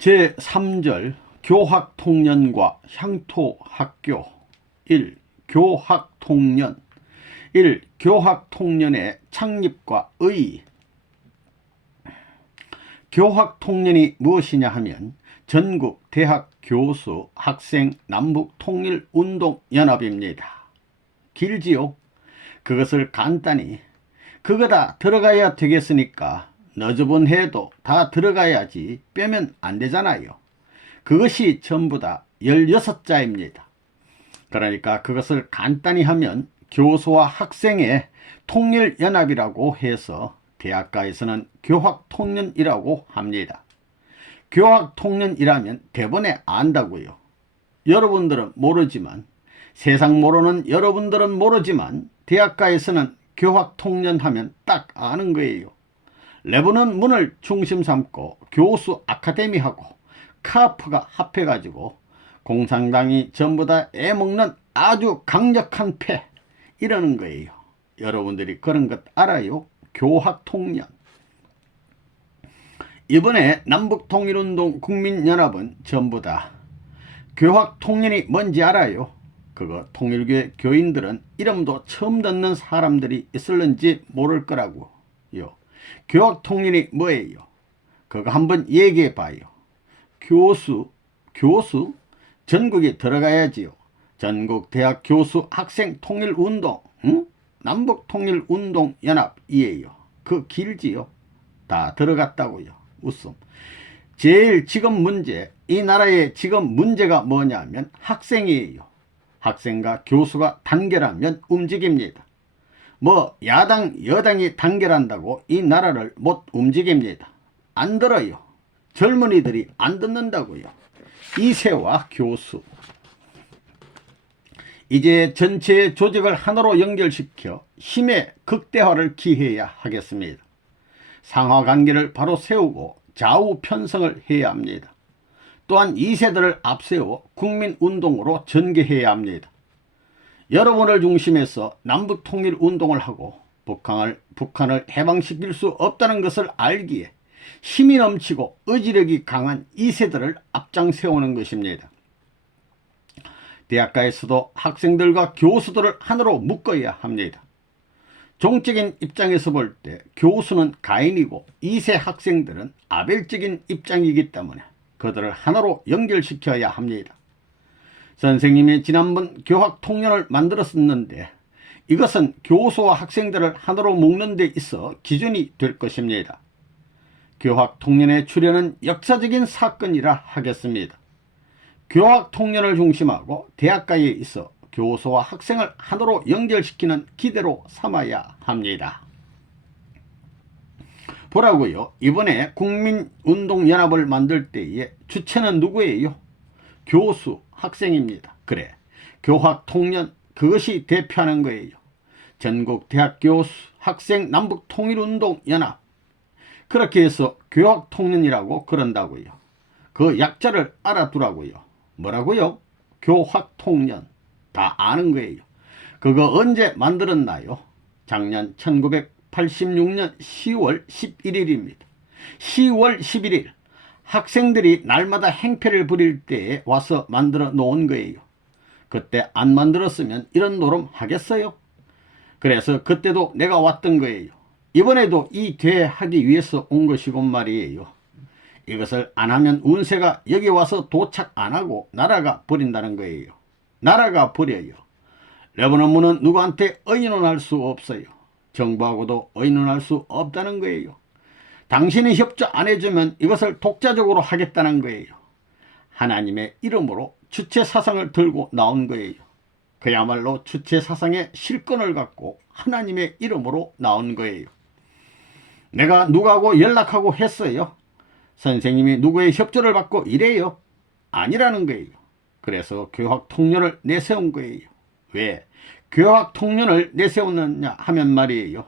제3절 교학통년과 향토학교 1. 교학통년 1. 교학통년의 창립과 의의. 교학통년이 무엇이냐 하면 전국 대학 교수 학생 남북통일운동연합입니다. 길지요? 그것을 간단히 그거 다 들어가야 되겠으니까 너저분해도 다 들어가야지 빼면 안 되잖아요. 그것이 전부 다 16자입니다. 그러니까 그것을 간단히 하면 교수와 학생의 통일연합이라고 해서 대학가에서는 교학통년이라고 합니다. 교학통년이라면 대번에 안다고요. 여러분들은 모르지만, 세상 모르는 여러분들은 모르지만 대학가에서는 교학통년하면 딱 아는 거예요. 레브는 문을 중심 삼고 교수 아카데미하고 카프가 합해가지고 공산당이 전부 다 애먹는 아주 강력한 패, 이러는 거예요. 여러분들이 그런 것 알아요? 교학통년. 이번에 남북통일운동 국민연합은 전부 다 교학통년이 뭔지 알아요? 그거 통일교회 교인들은 이름도 처음 듣는 사람들이 있을는지 모를 거라고요. 교학통년이 뭐예요? 그거 한번 얘기해 봐요. 교수? 전국에 들어가야지요. 전국 대학 교수 학생 통일운동, 남북통일운동연합이에요. 그 길지요? 다 들어갔다고요. 웃음. 제일 지금 문제, 이 나라의 지금 문제가 뭐냐면 학생이에요. 학생과 교수가 단결하면 움직입니다. 뭐 야당 여당이 단결한다고 이 나라를 못 움직입니다. 안 들어요. 젊은이들이 안 듣는다고요. 이세와 교수. 이제 전체 조직을 하나로 연결시켜 힘의 극대화를 기해야 하겠습니다. 상하관계를 바로 세우고 좌우 편성을 해야 합니다. 또한 2세들을 앞세워 국민운동으로 전개해야 합니다. 여러분을 중심해서 남북통일운동을 하고 북한을 해방시킬 수 없다는 것을 알기에 힘이 넘치고 의지력이 강한 2세들을 앞장 세우는 것입니다. 대학가에서도 학생들과 교수들을 하나로 묶어야 합니다. 종적인 입장에서 볼 때 교수는 가인이고 2세 학생들은 아벨적인 입장이기 때문에 그들을 하나로 연결시켜야 합니다. 선생님이 지난번 교학통년을 만들었었는데 이것은 교수와 학생들을 하나로 묶는 데 있어 기준이 될 것입니다. 교학통년의 출현은 역사적인 사건이라 하겠습니다. 교학통년을 중심하고 대학가에 있어 교수와 학생을 하나로 연결시키는 기대로 삼아야 합니다. 보라고요. 이번에 국민운동연합을 만들 때의 주체는 누구예요? 교수, 학생입니다. 그래, 교학통년, 그것이 대표하는 거예요. 전국 대학 교수, 학생 남북통일운동연합. 그렇게 해서 교학통년이라고 그런다고요. 그 약자를 알아두라고요. 뭐라고요? 교학통년. 다 아는 거예요. 그거 언제 만들었나요? 작년 1986년 10월 11일입니다. 10월 11일 학생들이 날마다 행패를 부릴 때에 와서 만들어 놓은 거예요. 그때 안 만들었으면 이런 노름 하겠어요? 그래서 그때도 내가 왔던 거예요. 이번에도 이 대회 하기 위해서 온 것이고 말이에요. 이것을 안 하면 운세가 여기 와서 도착 안 하고 나라가 버린다는 거예요. 나라가 버려요. 레바논문은 누구한테 의논할 수 없어요. 정부하고도 의논할 수 없다는 거예요. 당신이 협조 안 해주면 이것을 독자적으로 하겠다는 거예요. 하나님의 이름으로 주체사상을 들고 나온 거예요. 그야말로 주체사상의 실권을 갖고 하나님의 이름으로 나온 거예요. 내가 누구하고 연락하고 했어요? 선생님이 누구의 협조를 받고 이래요? 아니라는 거예요. 그래서 교학통년을 내세운 거예요. 왜? 교학통년을 내세웠느냐 하면 말이에요.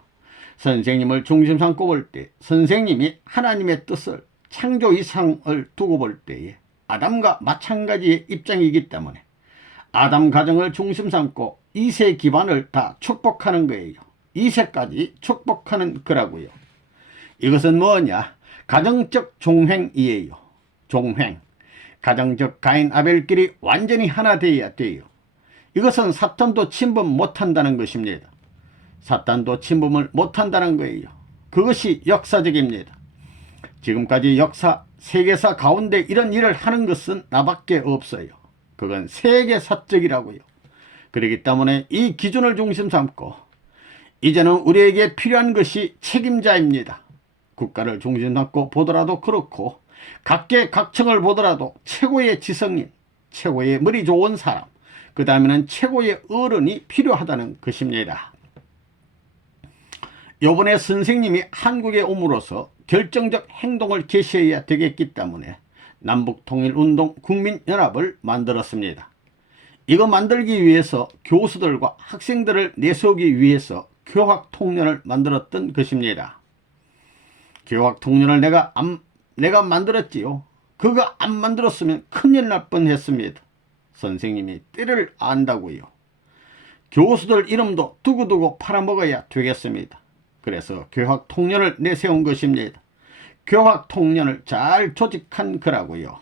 선생님을 중심 삼고 볼 때 선생님이 하나님의 뜻을 창조 이상을 두고 볼 때에 아담과 마찬가지의 입장이기 때문에 아담 가정을 중심 삼고 2세 기반을 다 축복하는 거예요. 2세까지 축복하는 거라고요. 이것은 뭐냐? 가정적 종횡이에요. 종횡, 가정적 가인 아벨끼리 완전히 하나 되어야 돼요. 이것은 사탄도 침범 못한다는 것입니다. 사탄도 침범을 못한다는 거예요. 그것이 역사적입니다. 지금까지 역사, 세계사 가운데 이런 일을 하는 것은 나밖에 없어요. 그건 세계사적이라고요. 그렇기 때문에 이 기준을 중심 삼고 이제는 우리에게 필요한 것이 책임자입니다. 국가를 중심 삼고 보더라도 그렇고 각계각층을 보더라도 최고의 지성인, 최고의 머리 좋은 사람, 그 다음에는 최고의 어른이 필요하다는 것입니다. 이번에 선생님이 한국에 옴으로써 결정적 행동을 개시해야 되겠기 때문에 남북통일운동 국민연합을 만들었습니다. 이거 만들기 위해서 교수들과 학생들을 내세우기 위해서 교학통련을 만들었던 것입니다. 교학통련을 내가 만들었지요. 그거 안 만들었으면 큰일 날 뻔했습니다. 선생님이 때를 안다고요. 교수들 이름도 두고두고 팔아먹어야 되겠습니다. 그래서 교학통련을 내세운 것입니다. 교학통련을 잘 조직한 거라고요.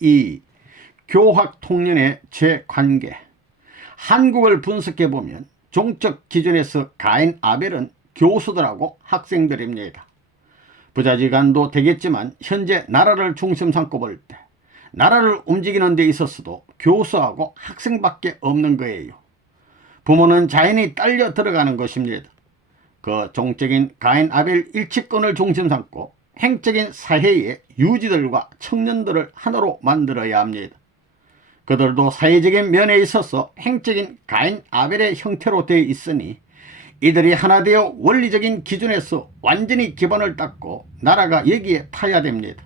이 교학통련의 죄관계, 한국을 분석해보면 종적 기준에서 가인 아벨은 교수들하고 학생들입니다. 부자지간도 되겠지만 현재 나라를 중심 삼고 볼 때 나라를 움직이는 데 있어서도 교수하고 학생밖에 없는 거예요. 부모는 자연히 딸려 들어가는 것입니다. 그 종적인 가인 아벨 일치권을 중심 삼고 행적인 사회의 유지들과 청년들을 하나로 만들어야 합니다. 그들도 사회적인 면에 있어서 행적인 가인 아벨의 형태로 되어 있으니 이들이 하나 되어 원리적인 기준에서 완전히 기반을 닦고 나라가 여기에 타야 됩니다.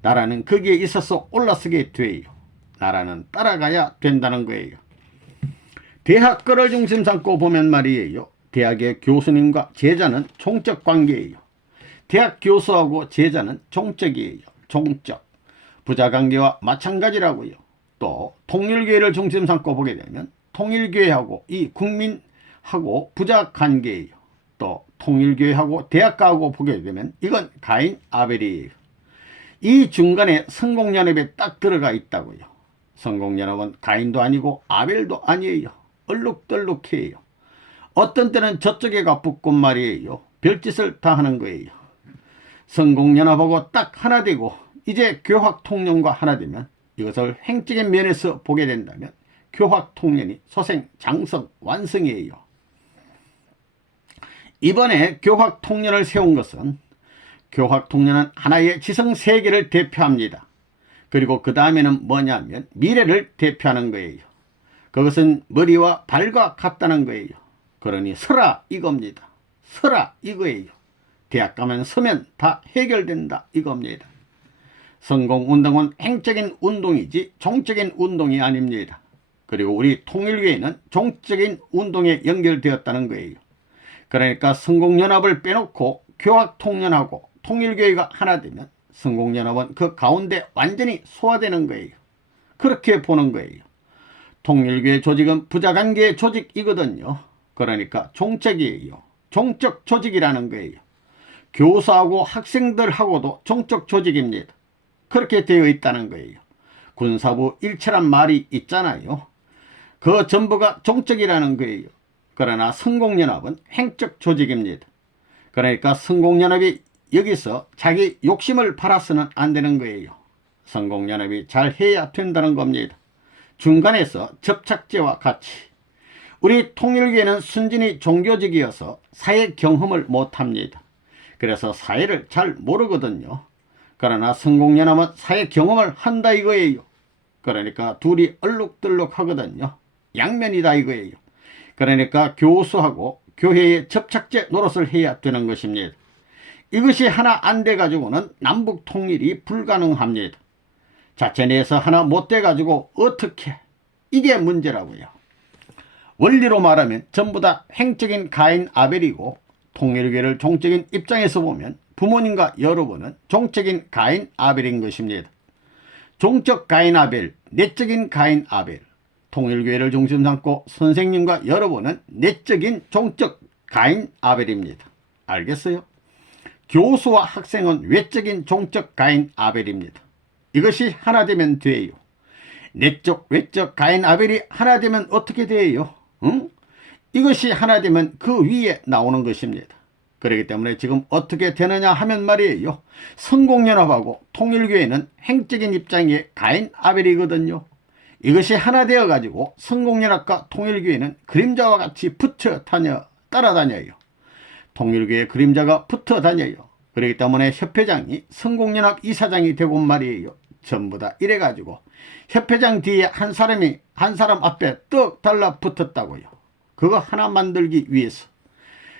나라는 거기에 있어서 올라서게 돼요. 나라는 따라가야 된다는 거예요. 대학 거를 중심 삼고 보면 말이에요. 대학의 교수님과 제자는 종적 관계예요. 대학 교수하고 제자는 종적이에요. 종적. 부자관계와 마찬가지라고요. 또 통일교회를 중심 삼고 보게 되면 통일교회하고 이 국민하고 부자관계예요. 또 통일교회하고 대학가하고 보게 되면 이건 가인 아벨이에요. 이 중간에 성공연합에 딱 들어가 있다고요. 성공연합은 가인도 아니고 아벨도 아니에요. 얼룩덜룩해요. 어떤 때는 저쪽에가 붙고 말이에요. 별짓을 다 하는 거예요. 성공연합하고 딱 하나 되고 이제 교학통련과 하나 되면 이것을 행적인 면에서 보게 된다면 교학통련이 소생, 장성, 완성이에요. 이번에 교학통련을 세운 것은 교학통련은 하나의 지성세계를 대표합니다. 그리고 그 다음에는 뭐냐면 미래를 대표하는 거예요. 그것은 머리와 발과 같다는 거예요. 그러니 서라 이겁니다. 서라 이거예요. 대학 가면 서면 다 해결된다 이겁니다. 성공운동은 행적인 운동이지 종적인 운동이 아닙니다. 그리고 우리 통일교회는 종적인 운동에 연결되었다는 거예요. 그러니까 성공연합을 빼놓고 교학통련하고 통일교회가 하나 되면 성공연합은 그 가운데 완전히 소화되는 거예요. 그렇게 보는 거예요. 통일교회 조직은 부자관계의 조직이거든요. 그러니까 종적이에요. 종적 조직이라는 거예요. 교사하고 학생들하고도 종적 조직입니다. 그렇게 되어 있다는 거예요. 군사부 일체란 말이 있잖아요. 그 전부가 종적이라는 거예요. 그러나 성공연합은 행적 조직입니다. 그러니까 성공연합이 여기서 자기 욕심을 팔아서는 안 되는 거예요. 성공연합이 잘 해야 된다는 겁니다. 중간에서 접착제와 같이. 우리 통일교회는 순전히 종교적이어서 사회 경험을 못합니다. 그래서 사회를 잘 모르거든요. 그러나 성공연합은 사회 경험을 한다 이거예요. 그러니까 둘이 얼룩덜룩 하거든요. 양면이다 이거예요. 그러니까 교수하고 교회의 접착제 노릇을 해야 되는 것입니다. 이것이 하나 안 돼가지고는 남북 통일이 불가능합니다. 자체 내에서 하나 못 돼가지고 어떻게, 이게 문제라고요. 원리로 말하면 전부 다 행적인 가인 아벨이고 통일교회를 종적인 입장에서 보면 부모님과 여러분은 종적인 가인 아벨인 것입니다. 종적 가인 아벨, 내적인 가인 아벨. 통일교회를 중심 삼고 선생님과 여러분은 내적인 종적 가인 아벨입니다. 알겠어요? 교수와 학생은 외적인 종적 가인 아벨입니다. 이것이 하나 되면 돼요. 내적 외적 가인 아벨이 하나 되면 어떻게 돼요? 응? 이것이 하나 되면 그 위에 나오는 것입니다. 그렇기 때문에 지금 어떻게 되느냐 하면 말이에요. 성공연합하고 통일교회는 행적인 입장의 가인 아벨이거든요. 이것이 하나 되어 가지고 성공연합과 통일교회는 그림자와 같이 붙여 다녀 따라다녀요. 통일교회 그림자가 붙어 다녀요. 그렇기 때문에 협회장이 성공연합 이사장이 되고 말이에요. 전부 다 이래 가지고 협회장 뒤에 한 사람 앞에 떡 달라붙었다고요. 그거 하나 만들기 위해서.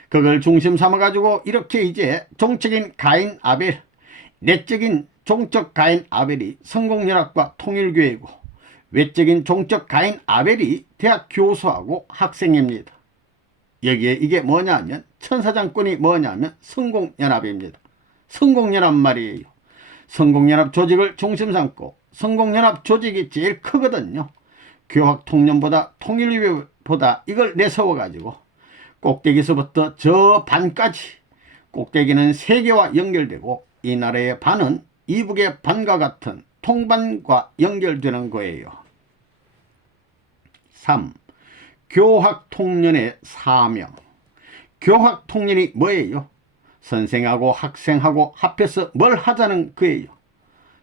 그걸 중심 삼아 가지고 이렇게 이제 종적인 가인 아벨, 내적인 종적 가인 아벨이 성공연합과 통일교회고, 외적인 종적 가인 아벨이 대학 교수하고 학생입니다. 여기에 이게 뭐냐면 천사장권이 뭐냐면 성공연합입니다. 성공연합 말이에요. 성공연합 조직을 중심 삼고, 성공연합 조직이 제일 크거든요. 교학통년보다 통일교회보다 이걸 내세워 가지고 꼭대기서부터 저 반까지, 꼭대기는 세계와 연결되고 이 나라의 반은 이북의 반과 같은 통반과 연결되는 거예요. 3. 교학통년의 사명. 교학통년이 뭐예요? 선생하고 학생하고 합해서 뭘 하자는 거예요.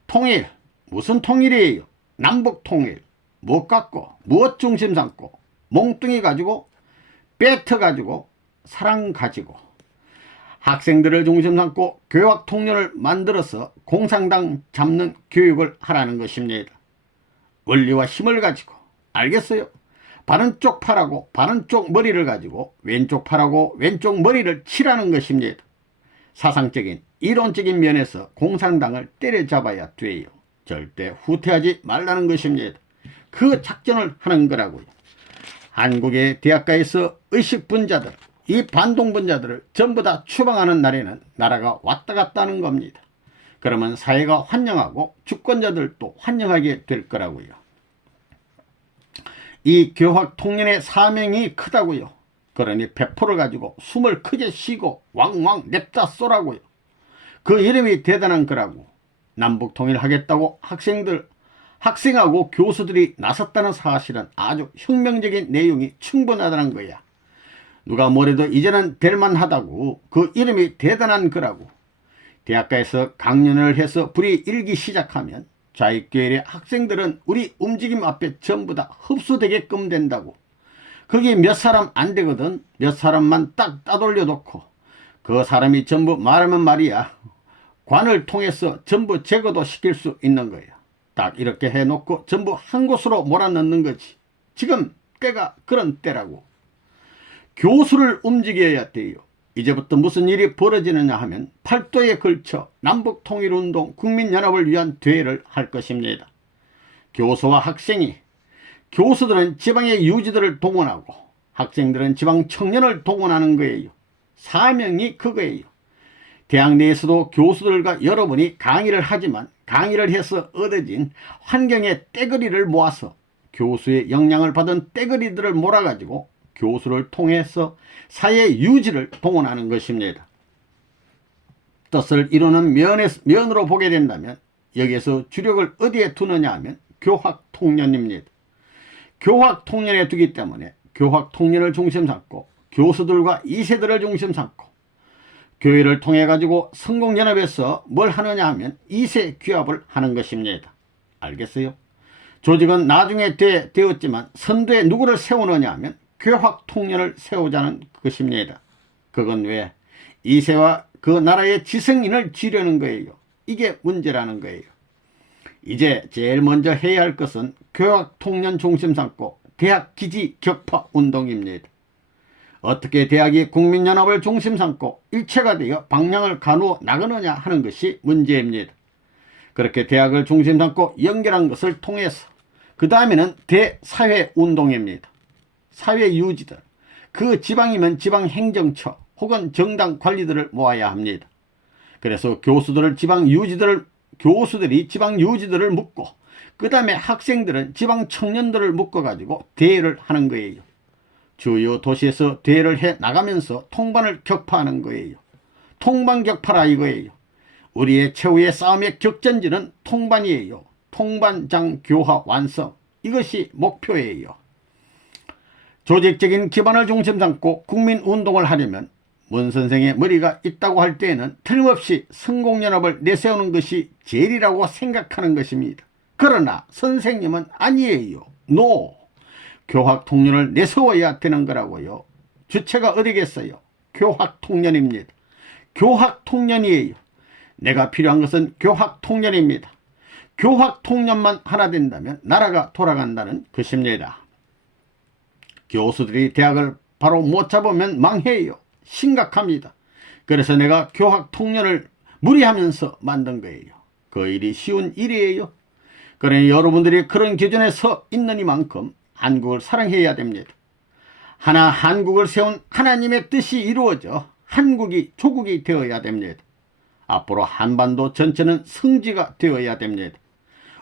통일. 무슨 통일이에요? 남북통일. 뭐 갖고 무엇 중심 삼고 몽뚱이 가지고 배트 가지고 사랑 가지고 학생들을 중심 삼고 교학통년을 만들어서 공산당 잡는 교육을 하라는 것입니다. 원리와 힘을 가지고, 알겠어요? 바른 쪽 팔하고 바른 쪽 머리를 가지고 왼쪽 팔하고 왼쪽 머리를 치라는 것입니다. 사상적인 이론적인 면에서 공산당을 때려잡아야 돼요. 절대 후퇴하지 말라는 것입니다. 그 작전을 하는 거라고요. 한국의 대학가에서 의식분자들, 이 반동분자들을 전부 다 추방하는 날에는 나라가 왔다 갔다 하는 겁니다. 그러면 사회가 환영하고 주권자들도 환영하게 될 거라고요. 이 교학통년의 사명이 크다고요. 그러니 배포를 가지고 숨을 크게 쉬고 왕왕 냅다 쏘라고요. 그 이름이 대단한 거라고. 남북통일하겠다고 학생하고 교수들이 나섰다는 사실은 아주 혁명적인 내용이 충분하다는 거야. 누가 뭐래도 이제는 될만하다고. 그 이름이 대단한 거라고. 대학가에서 강연을 해서 불이 일기 시작하면 좌익교회의 학생들은 우리 움직임 앞에 전부 다 흡수되게끔 된다고. 거기 몇 사람 안 되거든. 몇 사람만 딱 따돌려 놓고 그 사람이 전부 말하면 말이야, 관을 통해서 전부 제거도 시킬 수 있는 거예요. 딱 이렇게 해놓고 전부 한 곳으로 몰아넣는 거지. 지금 때가 그런 때라고. 교수를 움직여야 돼요. 이제부터 무슨 일이 벌어지느냐 하면 8도에 걸쳐 남북통일운동 국민연합을 위한 대회를 할 것입니다. 교수와 학생이, 교수들은 지방의 유지들을 동원하고 학생들은 지방 청년을 동원하는 거예요. 사명이 그거예요. 대학 내에서도 교수들과 여러분이 강의를 하지만 강의를 해서 얻어진 환경의 떼거리를 모아서 교수의 영향을 받은 떼거리들을 몰아가지고 교수를 통해서 사회 유지를 동원하는 것입니다. 뜻을 이루는 면으로 보게 된다면 여기에서 주력을 어디에 두느냐 하면 교학통년입니다. 교학통년에 두기 때문에 교학통년을 중심 삼고 교수들과 2세들을 중심 삼고 교회를 통해 가지고 성공연합에서 뭘 하느냐 하면 2세 규합을 하는 것입니다. 알겠어요? 조직은 나중에 되었지만 선두에 누구를 세우느냐 하면 교학통년을 세우자는 것입니다. 그건 왜? 2세와 그 나라의 지성인을 쥐려는 거예요. 이게 문제라는 거예요. 이제 제일 먼저 해야 할 것은 교학통년 중심 삼고 대학 기지 격파 운동입니다. 어떻게 대학이 국민연합을 중심 삼고 일체가 되어 방향을 가누어 나가느냐 하는 것이 문제입니다. 그렇게 대학을 중심 삼고 연결한 것을 통해서 그 다음에는 대사회운동입니다. 사회유지들, 그 지방이면 지방행정처 혹은 정당 관리들을 모아야 합니다. 그래서 교수들이 지방유지들을 묶고 그 다음에 학생들은 지방청년들을 묶어가지고 대회를 하는 거예요. 주요 도시에서 대회를 해 나가면서 통반을 격파하는 거예요. 통반격파라 이거예요. 우리의 최후의 싸움의 격전지는 통반이에요. 통반장 교화 완성, 이것이 목표예요. 조직적인 기반을 중심 삼고 국민운동을 하려면 문 선생의 머리가 있다고 할 때에는 틀림없이 성공연합을 내세우는 것이 제일이라고 생각하는 것입니다. 그러나 선생님은 아니에요. 노! 교학통련을 내세워야 되는 거라고요. 주체가 어디겠어요? 교학통련입니다. 교학통련이에요. 내가 필요한 것은 교학통련입니다. 교학통련만 하나 된다면 나라가 돌아간다는 것입니다. 교수들이 대학을 바로 못 잡으면 망해요. 심각합니다. 그래서 내가 교학통련을 무리하면서 만든 거예요. 그 일이 쉬운 일이에요. 그러니 여러분들이 그런 기준에 서 있는 이만큼 한국을 사랑해야 됩니다. 하나 한국을 세운 하나님의 뜻이 이루어져 한국이 조국이 되어야 됩니다. 앞으로 한반도 전체는 성지가 되어야 됩니다.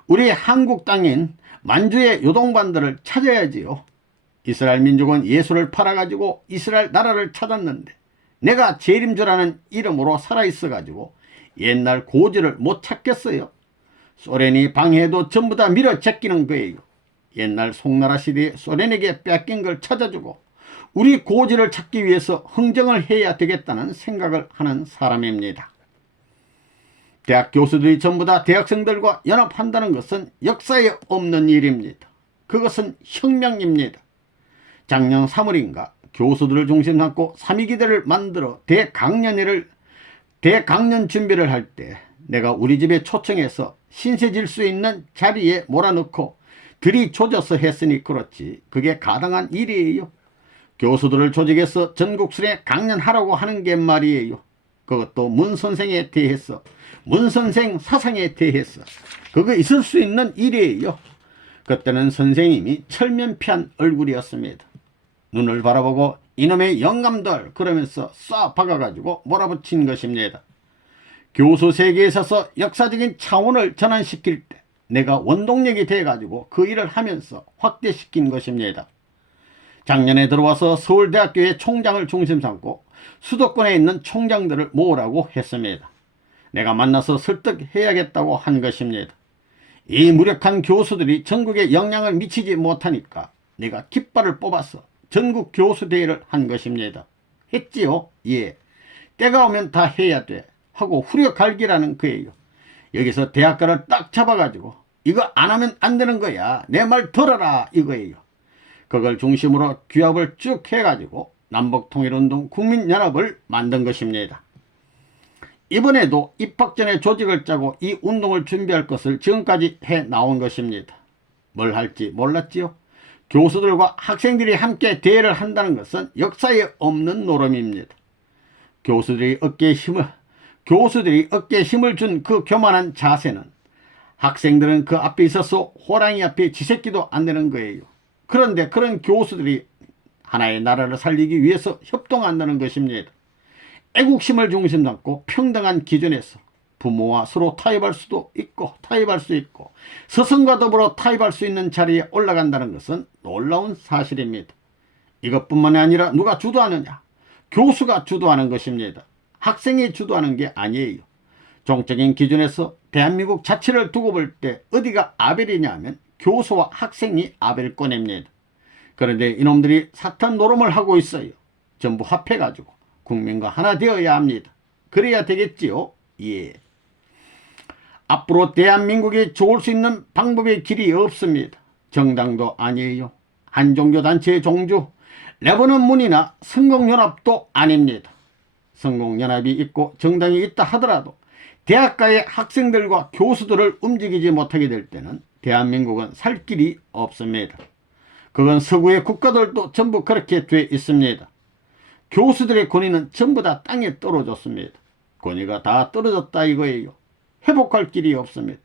우리 한국 땅인 만주의 요동반들을 찾아야지요. 이스라엘 민족은 예수를 팔아가지고 이스라엘 나라를 찾았는데 내가 재림 주라는 이름으로 살아있어가지고 옛날 고지를 못 찾겠어요. 소련이 방해해도 전부 다 밀어 제끼는 거예요. 옛날 송나라 시대에 소련에게 뺏긴 걸 찾아주고 우리 고지를 찾기 위해서 흥정을 해야 되겠다는 생각을 하는 사람입니다. 대학 교수들이 전부 다 대학생들과 연합한다는 것은 역사에 없는 일입니다. 그것은 혁명입니다. 작년 3월인가 교수들을 중심 삼고 3.2기대를 만들어 대강연회를 대강연 준비를 할 때 내가 우리 집에 초청해서 신세 질 수 있는 자리에 몰아넣고 들이조져서 했으니 그렇지 그게 가당한 일이에요. 교수들을 조직해서 전국순회 강연하라고 하는 게 말이에요. 그것도 문 선생에 대해서 문 선생 사상에 대해서 그거 있을 수 있는 일이에요. 그때는 선생님이 철면피한 얼굴이었습니다. 눈을 바라보고 이놈의 영감들 그러면서 쏴 박아가지고 몰아붙인 것입니다. 교수 세계에 있어서 역사적인 차원을 전환시킬 때 내가 원동력이 돼가지고 그 일을 하면서 확대시킨 것입니다. 작년에 들어와서 서울대학교의 총장을 중심 삼고 수도권에 있는 총장들을 모으라고 했습니다. 내가 만나서 설득해야겠다고 한 것입니다. 이 무력한 교수들이 전국에 영향을 미치지 못하니까 내가 깃발을 뽑아서 전국 교수대회를 한 것입니다. 했지요? 예. 때가 오면 다 해야 돼 하고 후려갈기라는 거예요. 여기서 대학가를 딱 잡아가지고 이거 안 하면 안 되는 거야. 내 말 들어라 이거예요. 그걸 중심으로 규합을 쭉 해가지고 남북통일운동 국민연합을 만든 것입니다. 이번에도 입학 전에 조직을 짜고 이 운동을 준비할 것을 지금까지 해 나온 것입니다. 뭘 할지 몰랐지요? 교수들과 학생들이 함께 대회를 한다는 것은 역사에 없는 노름입니다. 교수들이 어깨에 힘을 준 그 교만한 자세는 학생들은 그 앞에 있어서 호랑이 앞에 쥐새끼도 안 되는 거예요. 그런데 그런 교수들이 하나의 나라를 살리기 위해서 협동한다는 것입니다. 애국심을 중심 삼고 평등한 기준에서 부모와 서로 타협할 수도 있고 타협할 수 있고 스승과 더불어 타협할 수 있는 자리에 올라간다는 것은 놀라운 사실입니다. 이것뿐만이 아니라 누가 주도하느냐? 교수가 주도하는 것입니다. 학생이 주도하는 게 아니에요. 종적인 기준에서 대한민국 자체를 두고 볼 때 어디가 아벨이냐 하면 교수와 학생이 아벨권입니다. 그런데 이놈들이 사탄 노름을 하고 있어요. 전부 합해가지고 국민과 하나 되어야 합니다. 그래야 되겠지요? 예. 앞으로 대한민국이 좋을 수 있는 방법의 길이 없습니다. 정당도 아니에요. 한종교단체의 종주, 레버넌 문이나 성공연합도 아닙니다. 성공연합이 있고 정당이 있다 하더라도 대학가의 학생들과 교수들을 움직이지 못하게 될 때는 대한민국은 살 길이 없습니다. 그건 서구의 국가들도 전부 그렇게 돼 있습니다. 교수들의 권위는 전부 다 땅에 떨어졌습니다. 권위가 다 떨어졌다 이거예요. 회복할 길이 없습니다.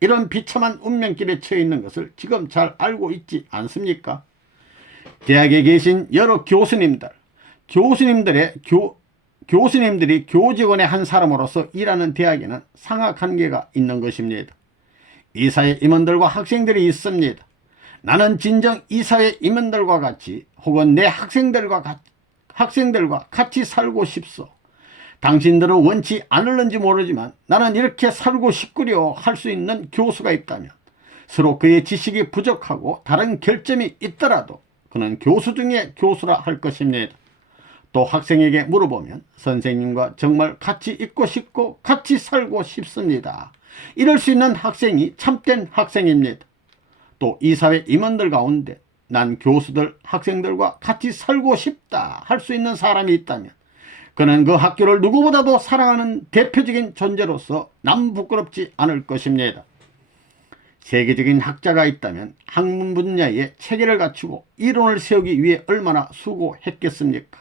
이런 비참한 운명길에 처해 있는 것을 지금 잘 알고 있지 않습니까? 대학에 계신 여러 교수님들이 교직원의 한 사람으로서 일하는 대학에는 상하관계가 있는 것입니다. 이사회 임원들과 학생들이 있습니다. 나는 진정 이사회 임원들과 같이 혹은 내 학생들과 같이 살고 싶소. 당신들은 원치 않을는지 모르지만 나는 이렇게 살고 싶구려 할 수 있는 교수가 있다면, 서로 그의 지식이 부족하고 다른 결점이 있더라도 그는 교수 중에 교수라 할 것입니다. 또 학생에게 물어보면 선생님과 정말 같이 있고 싶고 같이 살고 싶습니다. 이럴 수 있는 학생이 참된 학생입니다. 또 이 사회 임원들 가운데 난 교수들, 학생들과 같이 살고 싶다 할 수 있는 사람이 있다면 그는 그 학교를 누구보다도 사랑하는 대표적인 존재로서 남 부끄럽지 않을 것입니다. 세계적인 학자가 있다면 학문 분야에 체계를 갖추고 이론을 세우기 위해 얼마나 수고했겠습니까?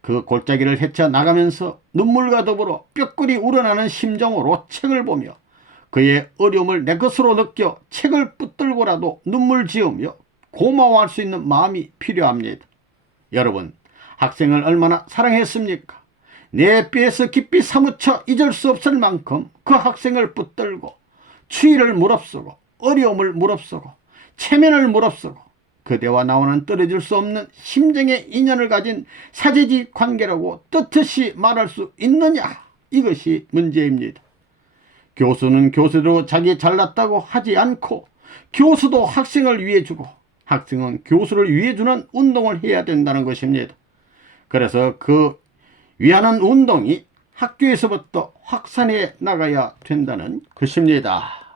그 골짜기를 헤쳐나가면서 눈물과 더불어 뼈골이 우러나는 심정으로 책을 보며 그의 어려움을 내 것으로 느껴 책을 붙들고라도 눈물 지으며 고마워할 수 있는 마음이 필요합니다. 여러분, 학생을 얼마나 사랑했습니까? 내 뼈에서 깊이 사무쳐 잊을 수 없을 만큼 그 학생을 붙들고 추위를 무릅쓰고 어려움을 무릅쓰고 체면을 무릅쓰고 그대와 나와는 떨어질 수 없는 심정의 인연을 가진 사제지 관계라고 떳떳이 말할 수 있느냐? 이것이 문제입니다. 교수는 교수로 자기 잘났다고 하지 않고 교수도 학생을 위해 주고 학생은 교수를 위해 주는 운동을 해야 된다는 것입니다. 그래서 그 위하는 운동이 학교에서부터 확산해 나가야 된다는 것입니다.